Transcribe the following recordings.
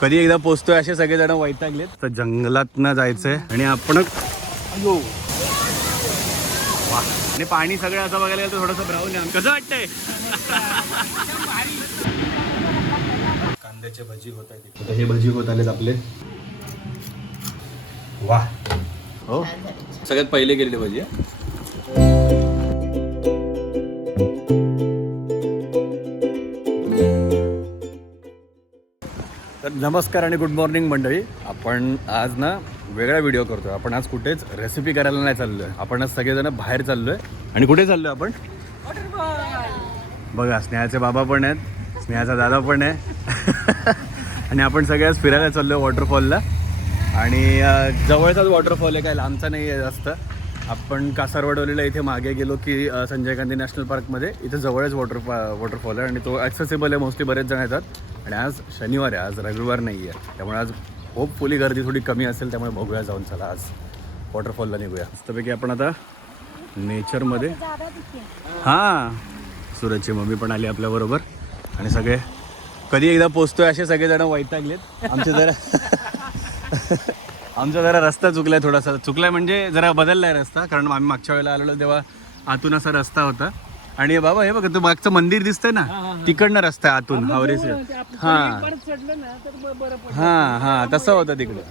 कधी एकदा पोचतोय असे सगळेजण वैतागलेत तर जंगलात न जायचंय आणि आपण आणि पाणी सगळं असं बघायला गेलं तर थोडंसं ब्राऊन आहे. कसं वाटतंय? कांद्याचे भजी होत आहेत. हे भजी होत आलेत आपले. वा हो सगळ्यात पहिले गेलेले भजी. तर नमस्कार आणि गुड मॉर्निंग मंडळी. आपण आज ना वेगळा व्हिडिओ करतोय. आपण आज कुठेच रेसिपी करायला नाही चाललोय. आपण आज सगळेजण बाहेर चाललोय. आणि कुठे चाललोय आपण? बघा स्नेहाचे बाबा पण आहेत, स्नेहाचा दादा पण आहे आणि आपण सगळ्याच फिरायला चाललोय वॉटरफॉलला. आणि जवळचाच वॉटरफॉल आहे, काय लांबचा नाही आहे जास्त. आपण कासारवडवलीला इथे मागे गेलो की संजय गांधी नॅशनल पार्कमध्ये इथे जवळच वॉटरफॉल आहे आणि तो ॲक्सेसिबल आहे. मोस्टली बरेच जण येतात. आणि आज शनिवार आहे, आज रविवार नाही आहे, त्यामुळे आज होपफुली गर्दी थोडी कमी असेल. त्यामुळे बघूया जाऊन, चला आज वॉटरफॉलला निघूया. मस्तपैकी आपण आता नेचरमध्ये. हां सूरजची मम्मी पण आली आपल्याबरोबर. आणि सगळे कधी एकदा पोचतोय असे सगळेजण वैतागलेत. आमचा जरा रस्ता चुकलाय, थोडासा चुकलाय म्हणजे जरा बदललाय रस्ता. कारण आम्ही मागच्या वेळेला आलेलो तेव्हा आतून असा रस्ता होता. आणि बाबा हे बघा, तू मागचं मंदिर दिसतंय ना, तिकडनं रस्ता आहे आतून हावरेचे. हां हां तसं होतं तिकडे.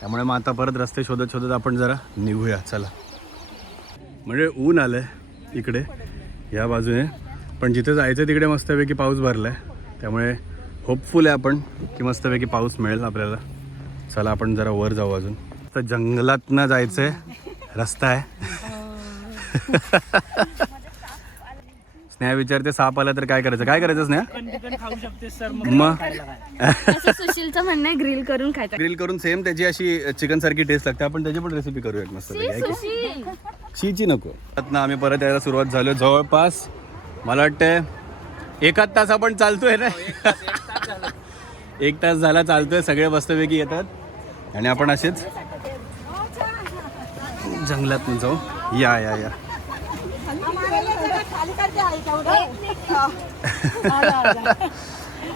त्यामुळे मग आता परत रस्ते शोधत शोधत आपण जरा निघूया. चला. म्हणजे ऊन आलंय इकडे या बाजूने, पण जिथे जायचं तिकडे मस्तपैकी पाऊस भरलाय. त्यामुळे होपफुल आहे आपण की मस्तपैकी पाऊस मिळेल आपल्याला. चला आपण जरा वर जाऊ. अजून तर जंगलात न जायचंय रस्ता आहे. स्नेहा विचारते साप आला तर काय करायचं? काय करायचं स्नेहा? खाऊ शकते सर. मग सुशीलचं म्हणणं आहे ग्रिल करून खायचं. ग्रिल करून सेम त्याची अशी चिकन सारखी टेस्ट लागते. आपण त्याची पण रेसिपी करूया मस्त. शीची नको. आता आम्ही परत यायला सुरुवात झालो. जवळपास मला वाटतं 1 तास आपण चालतोय ना. 1 तास झाला चालतोय. सगळे मस्तपैकी येतात आणि आपण असेच जंगलात जाऊ. या या या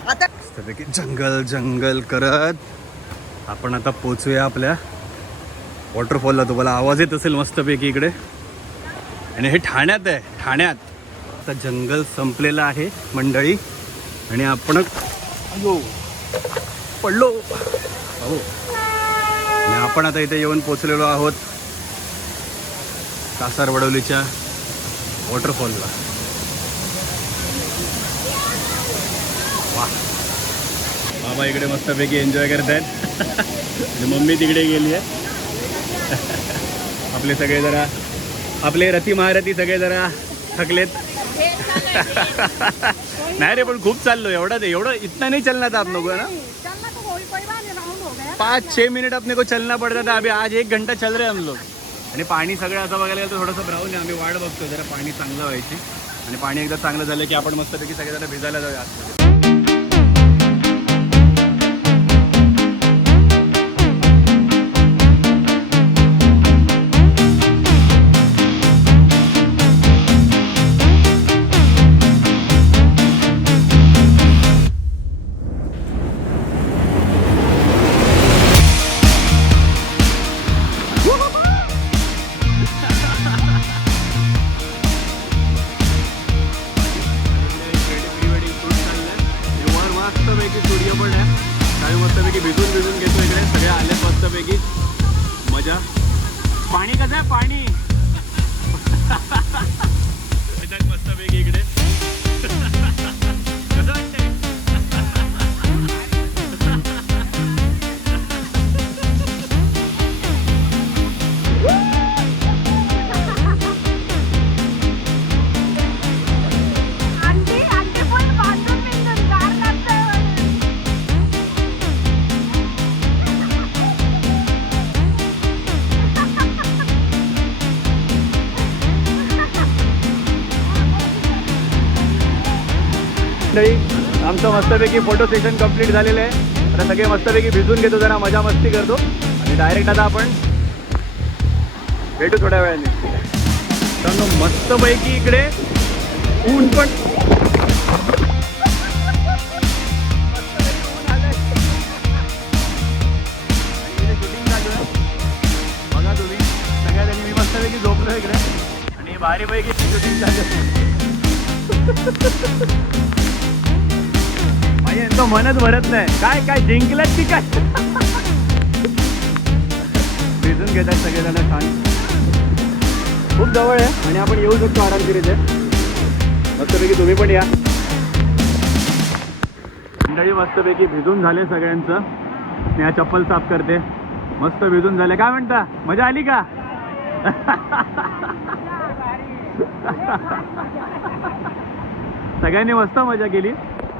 मस्तपैकी जंगल जंगल करत आपण आता पोचूया आपल्या वॉटरफॉलला. तुम्हाला आवाज येत असेल मस्तपैकी इकडे. आणि हे ठाण्यात आहे. ठाण्यात आता जंगल संपलेलं आहे मंडळी. आणि आपण पडलो हो. आणि आपण आता इथे येऊन पोचलेलो आहोत कासारवडवलीच्या वॉटरफॉलला. वा बाबा इकडे मस्तपैकी एन्जॉय करत आहेत. आणि मम्मी तिकडे गेली आहे. आपले सगळे जरा, आपले रथी महारथी सगळे जरा थकलेत. नाही रे पण खूप चाललो. एवढं इतना नहीं चलना था आप लोगों को ना. 5-6 मिनट अपने को चलना पड़ता था. अभी आज 1 घंटा चल रहे हम लोग. आणि पाणी सगळं असं बघायला गेलं तर थोडंसं ब्राऊन आहे. आम्ही वाट बघतोय जरा पाणी चांगलं व्हायची. आणि पाणी एकदा चांगलं झालं की आपण मस्तपैकी सगळेजण भिजायला जाऊया आतमध्ये. मस्तपैकी भिजून घेतो इकडे. सगळे आले मस्तपैकी. मजा. पाणी कसं आहे? पाणी मस्तपैकी इकडे. कसं वाटतंय? आमचं मस्तपैकी फोटो सेशन कंप्लीट झालेलं आहे. आता सगळे मस्तपैकी भिजून घेतो, जरा मजा मस्ती करतो आणि डायरेक्ट आता आपण भेटू थोड्या वेळाने. तर मस्तपैकी इकडे ऊन पण भारीपैकी शूटिंग चालू. माझ्या यांचं मनच भरत नाही. काय काय जिंकलात की काय? भिजून घेतात सगळेजण छान. खूप जवळ आहे आणि आपण येऊ शकतो आरामशीर इथे. मस्तपैकी तुम्ही पण या. मंडळी मस्तपैकी भिजून झाले सगळ्यांचं. स्नेहा चप्पल साफ करते. मस्त भिजून झाले. काय म्हणता, मजा आली का? सगळ्यांनी मस्त मजा केली.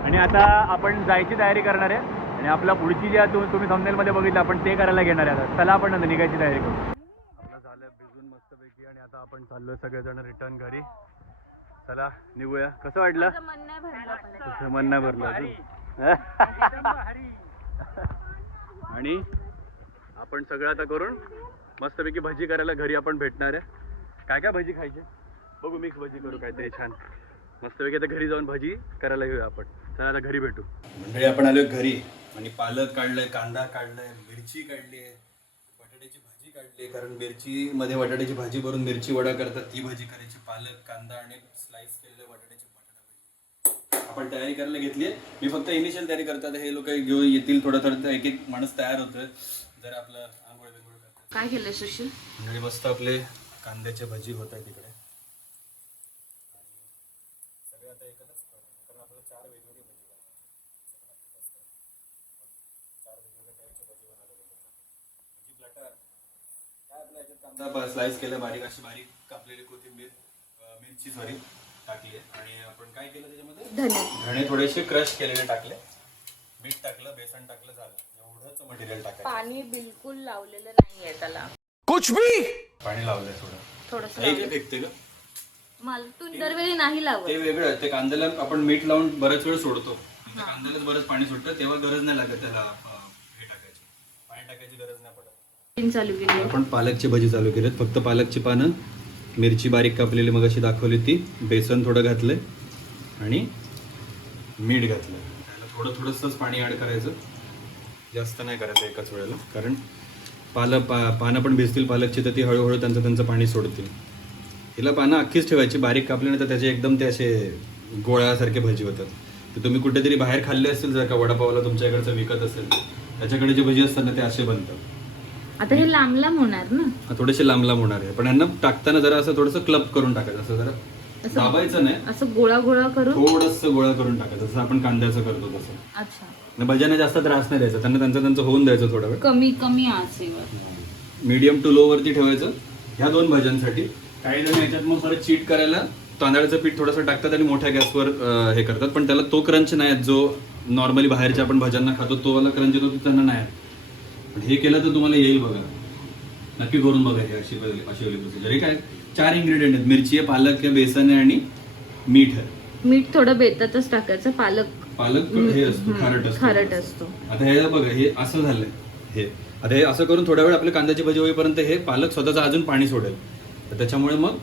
आणि आता आपण जायची तयारी करणार आहे. आणि आपला पुढची जी तुम्ही थंबनेलमध्ये बघितलं आपण ते करायला घेणार आहे. आता चला आपण आता निघायची तयारी करू. आपलं झालं भिजून मस्तपैकी आणि आता आपण चाललोय सगळेजण रिटर्न घरी. चला निघूया. कसं वाटलं? तुझं मन नाही भरलं अजून. आणि आपण सगळं आता करून मस्तपैकी भजी करायला घरी आपण भेटणार आहे. काय काय भजी खायचे बघू. मिक्स भजी करू काहीतरी छान मस्तपैकी. आता घरी जाऊन भजी करायला घेऊया आपण. चला आता घरी भेटू. मंडळी आपण आलोय घरी आणि पालक काढलंय, कांदा काढलाय, मिरची काढली आहे, बटाट्याची भाजी काढली. कारण मिरची मध्ये बटाट्याची भाजी भरून मिरची वडा करतात, ती भाजी करायची. पालक, कांदा आणि स्लाइस केलेलं बटाट्याची बटाटा भाजी आपण तयारी करायला घेतली. मी फक्त इनिशियल तयारी करतात. हे लोक घेऊन येतील. थोडं थोडं एक एक माणूस तयार होतोय. जर आपलं आंघोळ बिंघोळ करतात. काय केलं सुशील? मंडळी मस्त आपले कांद्याचे भजी होत आहे तिकडे. सगळे आता एकत्रच कारण आपल्याला 4 वेगवेगळे भजी करायचे. 4 वेगवेगळ्या टाईपचे भजी बनायला पाहिजे. भजी प्लॅटर काय आपल्या याच्यात कांदा स्लाइस केला बारीक, अशी बारीक कापलेली कोथिंबीर, मिरची सॉरी टाकली. आणि आपण काय केलं त्याच्यामध्ये धणे थोडेसे क्रश केलेले टाकले, मीठ टाकलं, बेसन टाकलं, झालं. एवढंच मटेरियल टाकायचं. पाणी बिलकुल लावलेलं नाहीये त्याला. कुछ भी पाणी लावलंय थोडंसं फेकते का मला तू दरवेळी नाही लावत. ते वेगळं. ते कांद्याला आपण मीठ लावून बराच वेळ सोडतो. कांद्यालाच बरंच पाणी सुटतं, तेव्हा गरज नाही लागत त्याला हे टाकायची, पाणी टाकायची गरज नाही पडत. चालू केली आपण पालकची भजी चालू केलीत. फक्त पालकची पानं, मिरची बारीक कापलेली मग अशी दाखवली ती, बेसन थोडं घातलंय आणि मीठ घातलं. त्याला थोडंसंच पाणी ॲड करायचं, जास्त नाही करायचं एकाच वेळेला. कारण पानं पण भिजतील पालकची, तर ती हळूहळू त्यांचं पाणी सोडतील. हिला पानं अख्खीच ठेवायची. बारीक कापली नाही तर त्याचे एकदम ते असे गोळ्यासारखे भजी होतात. ते तुम्ही कुठेतरी बाहेर खाल्ले असतील, जर का वडापावला तुमच्याकडचं विकत असेल, त्याच्याकडे जे भजी असतात ना ते असे बनतात. आता हे लांब लांब होणार ना, थोडेसे लांब लांब होणार आहे. पण यांना टाकताना जरा असं थोडंसं क्लब करून टाकायचं. असं जरा दाबायचं नाही, असं गोळा गोळा करून थोडंसं गोळा करून टाकायचं, जसं आपण कांद्याचं करतो तसं. अच्छा. भज्यांना जास्त त्रास नाही द्यायचा, त्यांना त्यांचं होऊन द्यायचं थोडा वेळ. कमी आचेवर मीडियम टू लो वरती ठेवायचं ह्या 2 भज्यांसाठी. काही जण याच्यात मग परत चीट करायला तांदळाचं पीठ थोडंसं टाकतात आणि मोठ्या गॅसवर हे करतात. पण त्याला तो क्रंच नाही आहेत जो नॉर्मली बाहेरच्या आपण भज्यांना खातो, तो वाला क्रंच येतो, त्यांना नाही. पण हे केलं तर तुम्हाला येईल बघा. नक्की करून बघा. हे अशी वाली प्रोसिजर. हे काय 4 इन्ग्रेडियंट आहेत. मिरची आहे, पालक आहे, बेसन आहे आणि मीठ आहे. मीठ थोडं बेतातच टाकायचं. पालक हे असतो, खारट असतो. आता हे बघा, हे असं झालंय. हे आता हे असं करून थोड्या वेळ आपल्या कांद्याची भजी होईपर्यंत हे पालक स्वतःचं अजून पाणी सोडेल. तर त्याच्यामुळे मग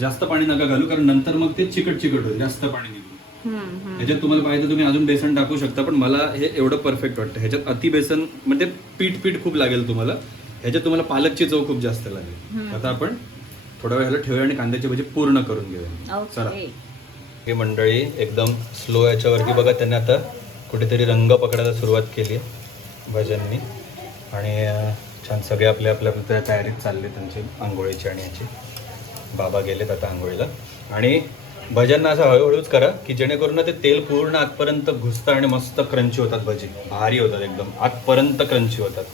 जास्त पाणी नका घालू, कारण नंतर मग ते चिकट होईल जास्त पाणी निघून. ह्याच्यात तुम्हाला पाहिजे तुम्ही अजून बेसन टाकू शकता, पण मला हे एवढं परफेक्ट वाटतं. ह्याच्यात अति बेसन म्हणजे पीठ खूप लागेल तुम्हाला. ह्याच्यात तुम्हाला पालकची चव खूप जास्त लागेल. आता आपण थोड्या वेळाला ठेवूया आणि कांद्याची भजी पूर्ण करून घेऊया. चला. ही मंडळी एकदम स्लो याच्यावरती बघा, त्यांनी आता कुठेतरी रंग पकडायला सुरुवात केली आहे भज्यांनी. आणि छान सगळे आपल्या तयारीत चालले त्यांची आंघोळीची आणि याची. बाबा गेलेत आता आंघोळीला. आणि भज्यांना असं हळूहळूच करा की जेणेकरून ते तेल पूर्ण आतपर्यंत घुसतं आणि मस्त क्रंची होतात भजी. भारी होतात, एकदम आतपर्यंत क्रंची होतात.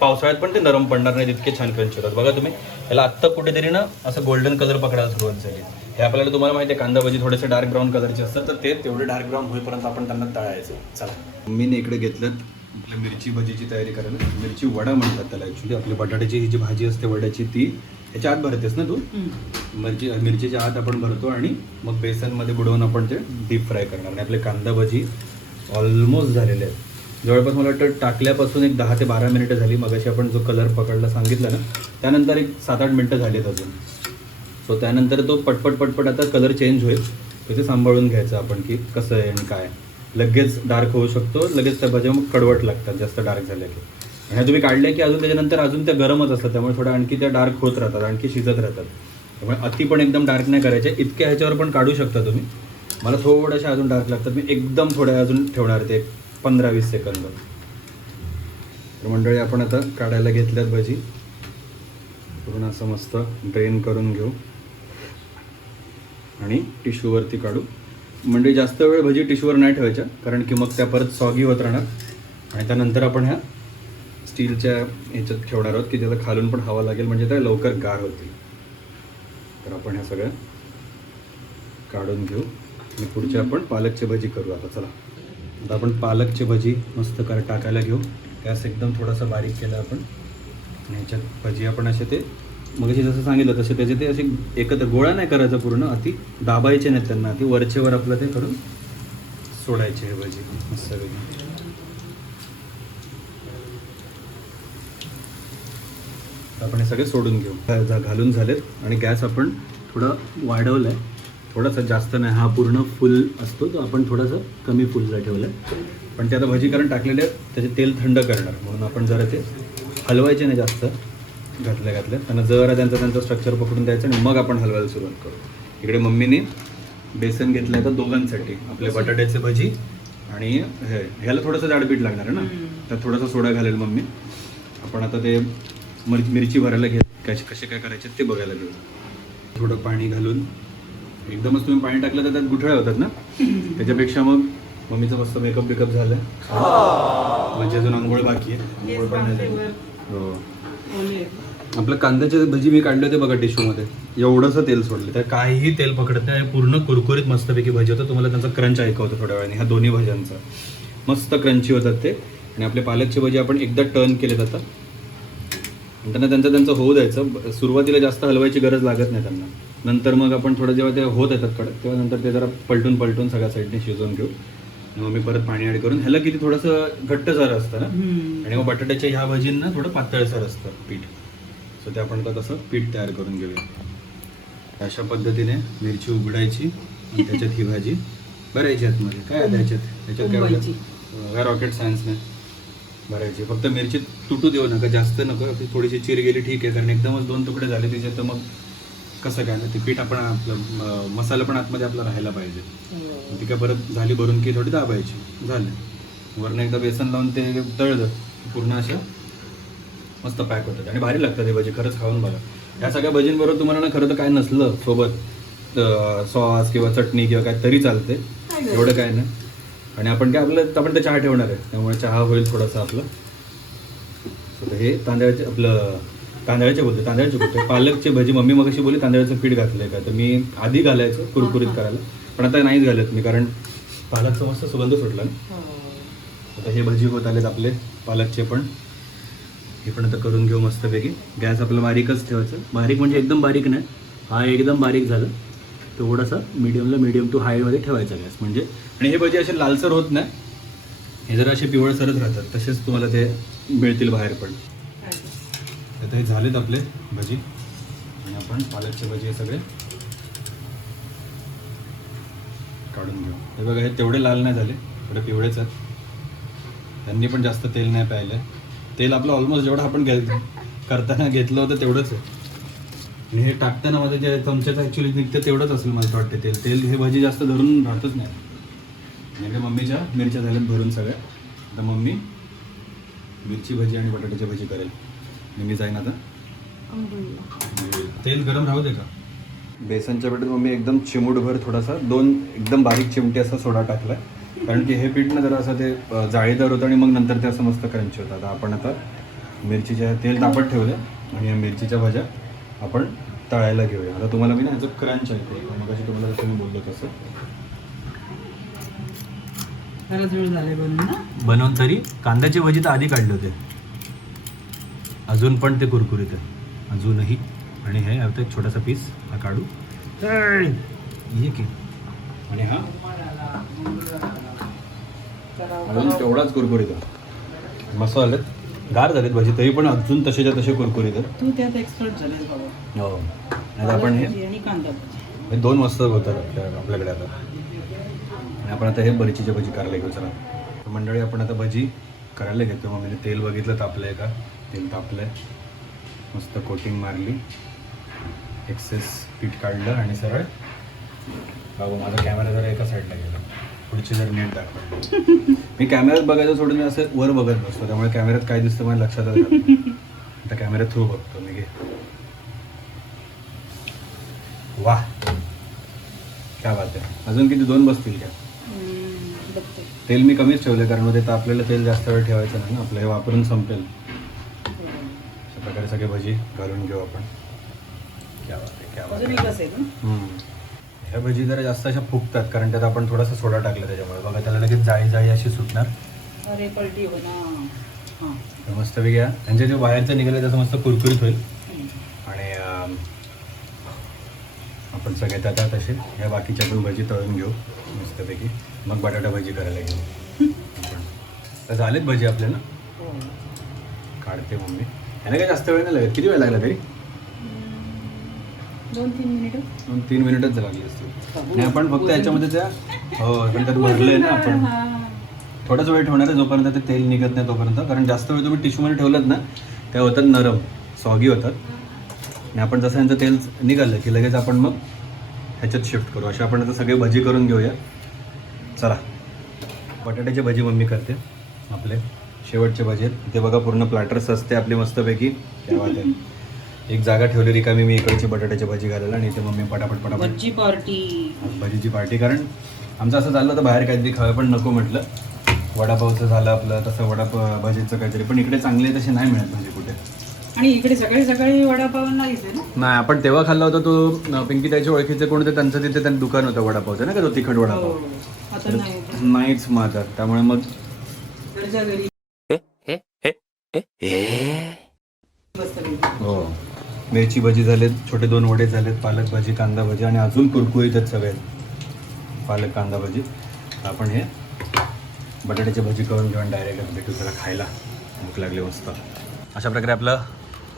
पावसाळ्यात पण ते नरम पडणार नाही, तितके छान क्रंची होतात. बघा तुम्ही, याला आत्ता कुठेतरी ना असं गोल्डन कलर पकडायला सुरुवात झाली. हे आपल्याला तुम्हाला माहिती आहे कांदा भजी थोडेसे डार्क ब्राऊन कलरचे असतात, तर ते तेवढे डार्क ब्राऊन होईपर्यंत आपण त्यांना तळायचं. चला. मम्मीने इकडे घेतलं आपल्या मिरची भजीची तयारी करायला. मिरची वडा म्हणतात त्याला ॲक्च्युली. आपली बटाट्याची ही जी भाजी असते वड्याची, ती ह्याच्या आत भरतेस ना तू. मिरचीच्या आत आपण भरतो आणि मग बेसनमध्ये बुडवून आपण ते डीप फ्राय करणार. आणि आपले कांदा भजी ऑलमोस्ट झालेले आहेत. जवळपास मला वाटतं टाकल्यापासून एक 10 ते 12 मिनिटं झाली. मगाशी आपण जो कलर पकडला सांगितला ना, त्यानंतर एक 7-8 मिनिटं झालीत अजून. सो त्यानंतर तो पटपट आता कलर चेंज होईल. ते सांभाळून घ्यायचं आपण की कसं आहे आणि काय. लगेच डार्क होऊ शकतो, लगेच त्या भाज्या मग कडवट लागतात जास्त डार्क झाल्या की. ह्या तुम्ही काढल्या की अजून त्याच्यानंतर अजून त्या गरमच असतात, त्यामुळे थोडं आणखी त्या डार्क होत राहतात, आणखी शिजत राहतात. त्यामुळे अति पण एकदम डार्क नाही करायचे. इतक्या ह्याच्यावर पण काढू शकता तुम्ही. मला थोड्याशा अजून डार्क लागतात. मी एकदम थोड्या अजून ठेवणार ते 15-20 सेकंद. तर मंडळी आपण आता काढायला घेतल्यात भजी. पूर्ण असं मस्त ड्रेन करून घेऊ आणि टिश्यूवरती काढू. म्हणजे जास्त वेळ भजी टिश्यूवर नाही ठेवायच्या, कारण की मग त्या परत सॉगी होत राहणार आणि त्यानंतर आपण ह्या स्टीलच्या ह्याच्यात ठेवणार आहोत की त्याला खालून पण हवा लागेल, म्हणजे त्या लवकर गार होतील. तर आपण ह्या सगळ्या काढून घेऊ आणि पुढचे आपण पालकची भजी करू. आता चला, आता आपण पालकची भजी मस्त टाकायला घेऊ. गॅस एकदम थोडासा बारीक केला आपण आणि ह्याच्यात भजी आपण असे ते मगाशी जसं सांगितलं तसे त्याचे ते असे एकत्र गोळा नाही करायचा, पूर्ण अति दाबायचे नाहीत त्यांना, अति वरचेवर आपलं ते करून सोडायचे हे भजी मस्त वेगळी. आपण हे सगळे सोडून घेऊ. घालून झालेत आणि गॅस आपण थोडा वाढवला आहे, थोडासा जास्त नाही. हा पूर्ण फुल असतो तो आपण थोडासा कमी फुलला ठेवला आहे. पण ते आता भजी कारण टाकलेले आहेत त्याचे तेल थंड करणार, म्हणून आपण जरा ते हलवायचे नाही जास्त. घातल्या त्यांना जरा त्यांचं स्ट्रक्चर पकडून द्यायचं आणि मग आपण हलवायला सुरुवात करू. इकडे मम्मीने बेसन घेतलं आहे तर दोघांसाठी, आपले बटाट्याचे भजी आणि ह्याला थोडंसं जाडपीठ लागणार आहे ना, त्यात थोडासा सोडा घालेल मम्मी. आपण आता ते मिरची भरायला कसे काय करायचे ते बघायला घेऊ. थोडं पाणी घालून एकदमच तुम्ही पाणी टाकलं तर त्यात गुठळ्या होतात ना, त्याच्यापेक्षा मग मम्मीचं मस्त मेकअप झालं म्हणजे अजून आंघोळ बाकी आहे. आंघोळ पण हो. आपलं कांद्याचे भजी मी काढले होते बघा टिश्यूमध्ये, एवढंसं तेल सोडलं, त्या काहीही तेल पकडत नाही, पूर्ण कुरकुरीत मस्तपैकी भजी होतं. तुम्हाला त्यांचा क्रंच ऐकवतो थोड्या वेळाने. ह्या दोन्ही भज्यांचा मस्त क्रंची होतात ते. आणि आपले पालकची भजी आपण एकदा टर्न केलेत आता, त्यांना त्यांचं होऊ द्यायचं. सुरुवातीला जास्त हलवायची गरज लागत नाही त्यांना, नंतर मग आपण थोडं जेव्हा ते होत येतात कडक तेव्हा नंतर ते जरा पलटून सगळ्या साईडने शिजवून घेऊ. मग मी परत पाणी ॲड करून ह्याला किती थोडंसं घट्टसर असतं ना, आणि मग बटाट्याच्या ह्या भजींना थोडं पातळसर असतं पीठ. सो ते आपण तसं पीठ तयार करून घेऊया. अशा पद्धतीने मिरची उघडायची आणि त्याच्यात ही भाजी भरायची आतमध्ये. काय आहे त्याच्यात काय रॉकेट सायन्स नाही, भरायची. फक्त मिरची तुटू देऊ नका, जास्त नको, थोडीशी चिर गेली ठीक आहे, कारण एकदमच 2 तुकडे झाले तिचे तर मग कसं काय ना, ते पीठ आपण आपलं मसाला पण आतमध्ये आपला राहायला पाहिजे. ती काय परत झाली भरून की थोडी दाबायची, झालं. वरनं एकदा बेसन लावून ते तळलं पूर्ण अशा मस्त पॅक होतात आणि भारी लागतात हे भजी. खरंच खाऊन बघा. या सगळ्या भजींबरोबर तुम्हाला ना खरं तर काय नसलं सोबत सॉस किंवा चटणी किंवा काय तरी चालते, एवढं काय नाही. आणि आपण तर चहा ठेवणार आहे, त्यामुळे चहा होईल थोडासा आपलं. हे तांदळाचे बोलते पालकची भजी. मम्मी मग अशी बोलली तांदळाचं पीठ घातलंय का, तर मी आधी घालायचं कुरकुरीत करायला, पण आता नाहीच घालत मी, कारण पालकचा मस्त सुगंध सुटला ना. आता हे भजी होत आलेत आपले पालकचे पण. हे पण आता करून घेऊ मस्तपैकी. गॅस आपलं बारीकच ठेवायचं, बारीक म्हणजे एकदम बारीक नाही, हा एकदम बारीक झालं थोडासा मीडियम टू हायमध्ये ठेवायचा गॅस म्हणजे. आणि हे भजी असे लालसर होत नाही, हे जरा असे पिवळसरच राहतात, तसेच तुम्हाला ते मिळतील बाहेर पण. आता हे झालेत आपले भजी आणि आपण पालकचे भजी हे सगळे काढून घेऊ. हे बघा, हे तेवढे लाल नाही झाले, थोडे पिवळेच आहेत. त्यांनी पण जास्त तेल नाही पाहिलं. तेल आपलं ऑलमोस्ट जेवढं आपण करताना घेतलं होतं तेवढंच आहे. आणि हे टाकताना माझं जे चमच्याचं ॲक्च्युली निघतं तेवढंच असेल मला वाटतं. तेल हे भजी जास्त धरून राहतच नाही. म्हणजे मम्मीच्या मिरच्या झाल्यात भरून सगळ्या. आता मम्मी मिरची भजी आणि बटाट्याची भजी करेल. मी जाईन आता. तेल गरम राहू दे का. बेसनच्या पिठात मम्मी एकदम चिमूटभर थोडासा 2 एकदम बारीक चिमटे असा सोडा टाकला, कारण की हे पीठ ना जरा असं ते जाळीदार होतं आणि मग नंतर ते असं मस्त क्रंची होतं. आता आपण आता मिरचीच्या तेल तापत ठेवलं आणि या मिरचीच्या भाज्या आपण तळायला घेऊया. आता तुम्हाला मी ना ह्याचं क्रंच ऐकू, मग अशी तुम्हाला जसं मी बोललो तसं बनवून. तरी कांद्याची भजी तर आधी काढले होते, अजून पण ते कुरकुरीत आहे अजूनही. आणि हे आता एक छोटासा पीस हा काढू ये की, आणि हा अजून तेवढाच कुरकुरीत आहे. मस्त झालेत, गार झालेत भजी, तरी पण अजून तसेच्या तसे कुरकुरीत आहेत. तू त्यात एक्सपर्ट झालेस बाबा. हो, आता आपण हे 2 मस्त होतात आपल्याकडे आता. आणि आपण आता हे मिरचीची भजी करायला घेऊ. चला मंडळी, आपण आता भजी करायला घेतो. मम्मीने तेल बघितलं तापलं आहे का, तेल तापलं आहे, मस्त कोटिंग मारली. एक्सेस पीठ काढलं आणि सरळ बाबा माझा कॅमेरा जरा एका साईडला गेला, पुढची जर नीट दाखवली. मी कॅमेऱ्यात बघायचं सोडून मी असं वर बघत बसतो, त्यामुळे कॅमेऱ्यात काय दिसतं मला लक्षातच राहत नाही. आता कॅमेरा थ्रू बघतो मी. घे वा, काय बात आहे. अजून किती 2 बसतील का? तेल मी कमीच ठेवलं कारण मध्ये तर आपल्याला तेल जास्त वेळ ठेवायचं नाही ना, आपलं हे वापरून संपेल. अशा प्रकारे सगळे भजी घालून घेऊ आपण. क्या बात आहे, क्या बात आहे. ह्या भजी जरा जास्त अशा फुगतात कारण त्यात आपण थोडासा सोडा टाकला त्याच्यामुळे. बघा त्याला लगेच जाळी अशी सुटणार. अरे पलटी हो ना. मस्त वेगळ्या त्यांचे जे बाहेरचं निघाले त्याचं मस्त कुरकुरीत होईल. आणि आपण सगळे त्यात असे ह्या बाकीच्या पण भजी तळून घेऊ मस्तपैकी. मग बटाटा भजी करायला घेऊ आपण. तर झालेत भजी आपल्याला. काढते मम्मी. ह्याला काही जास्त वेळ नाही लागेल. किती वेळ लागला तरी? 2-3 मिनिटं. 2-3 मिनिटच लागली असतील. आणि आपण फक्त याच्यामध्ये त्या पण त्यात भरलंय ना आपण. थोडाच वेळ ठेवणार आहे जोपर्यंत ते तेल निघत नाही तोपर्यंत. कारण जास्त वेळ तुम्ही टिश्यूमध्ये ठेवलात ना त्या होतात नरम, सॉगी होतात. आणि आपण जसं यांचं तेल निघालं की लगेच आपण मग ह्याच्यात शिफ्ट करू. अशा आपण आता सगळे भजी करून घेऊया. चला, बटाट्याची भजी मम्मी करते. आपले शेवटचे भजी आहेत ते बघा. पूर्ण प्लॅटर्स असते आपली मस्तपैकी. काय बात आहे. एक जागा ठेवली रिकामी मी इकडची बटाट्याची भजी घालायला आणि इथे मम्मी पटापट भजी पार्टी. भजीची पार्टी. कारण आमचं असं चाललं तर बाहेर काहीतरी खावं पण नको म्हटलं. वडापावचं झालं आपलं तसं भजीचं काहीतरी. पण इकडे चांगले तसे नाही मिळत भजी कुठे. आणि इकडे सकाळी सकाळी वडापाव नाही ना. नाही, आपण तेव्हा खाल्ला होता तो पिंकी त्याच्या ओळखीचे कोणते त्यांचं तिथे त्यांचं दुकान होतं वडापावचं ना का, तो तिखट वडापाव. आता नाही नाहीच माझा. त्यामुळे मग घरच्या घरी हो. मिरची भजी झालेत, छोटे 2 वडे झालेत, पालक भाजी, कांदा भजी आणि अजून कुरकुरीत आहेत सगळे पालक कांदा भजी. आपण हे बटाट्याची भजी करून घेऊन डायरेक्ट भेटू त्याला खायला. भूक लागली मस्त. अशा प्रकारे आपलं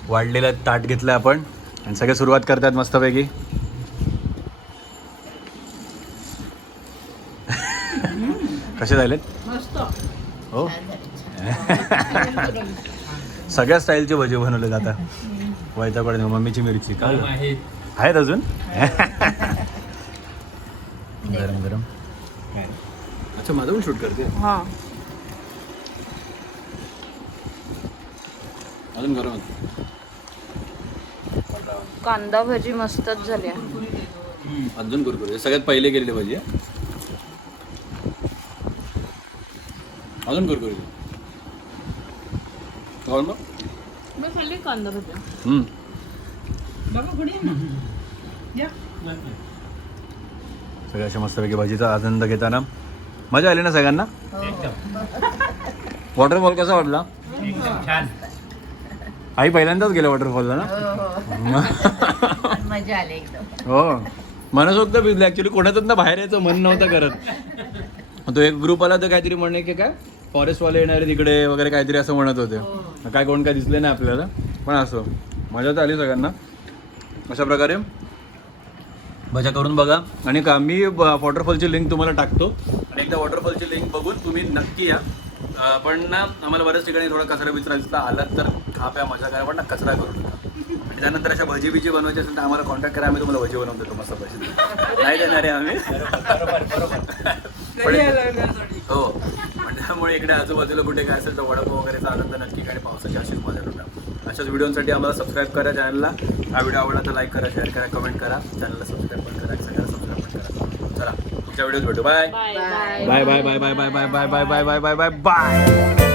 वाढलेलं ताट घेतलं आपण आणि सगळे सुरुवात करतात मस्तपैकी. कसे झालेत? मस्त. हो. सगळ्या स्टाईलची भजी बनवले जातात. वैतागकडे मम्मीची मिरची का आहेत अजून. गरम गरम. अच्छा, माझं पण शूट करते. अजून गरम. कांदा भजी मस्तच झाल्या. अजून कुरकुरे. सगळ्यात पहिले गेलेली भजी आहे. अजून कुरकुरे. बस आली कांदा भजी. बाबा पुढे ना. या. सगळ्या अशा मस्तपैकी भजीचा आनंद घेताना मजा आली ना सगळ्यांना. वॉटरफॉल कसा वाटला? छान. आई पहिल्यांदाच गेल्या वॉटरफॉलला ना. मजा आली एकदम. हो, मनसोक्त भिजले. ऍक्च्युली कोणातच ना बाहेर यायचं मन नव्हतं करत. तो एक ग्रुप आला तर काहीतरी म्हणे की काय फॉरेस्टवाले येणारे तिकडे वगैरे काहीतरी असं म्हणत होते. काय कोण काय दिसले नाही आपल्याला. पण असं मजा तर आली सगळ्यांना. अशा प्रकारे भजा करून बघा. आणि मी वॉटरफॉलची लिंक तुम्हाला टाकतो आणि एकदा वॉटरफॉलची लिंक बघून तुम्ही नक्की या. पण ना आम्हाला बऱ्याच ठिकाणी थोडा कचरा बिचरा दिसला. आलात तर खा प्या मजा करा, पण ना कचरा करू नका. आणि त्यानंतर अशा भजी बिजी बनवायची असेल तर आम्हाला कॉन्टॅक्ट करा. आम्ही तुम्हाला भजी बनवून देतो मस्त भजी. नाही देणार आहे आम्ही. हो. पण त्यामुळे इकडे आजूबाजूला कुठे काय असेल तर वडापाव वगैरेचा आनंद नक्की. आणि पावसाची अशीच मजा लुटा. अशाच व्हिडिओसाठी आम्हाला सबस्क्राईब करा चॅनलला. हा व्हिडिओ आवडला तर लाईक करा, शेअर करा, कमेंट करा. चॅनलला सबस्क्राईब पण करा, सगळ्यांना सबस्क्राईब पण करा. चला पुढच्या व्हिडिओत भेटू. Bye bye bye bye bye bye bye bye bye bye bye bye bye bye bye bye.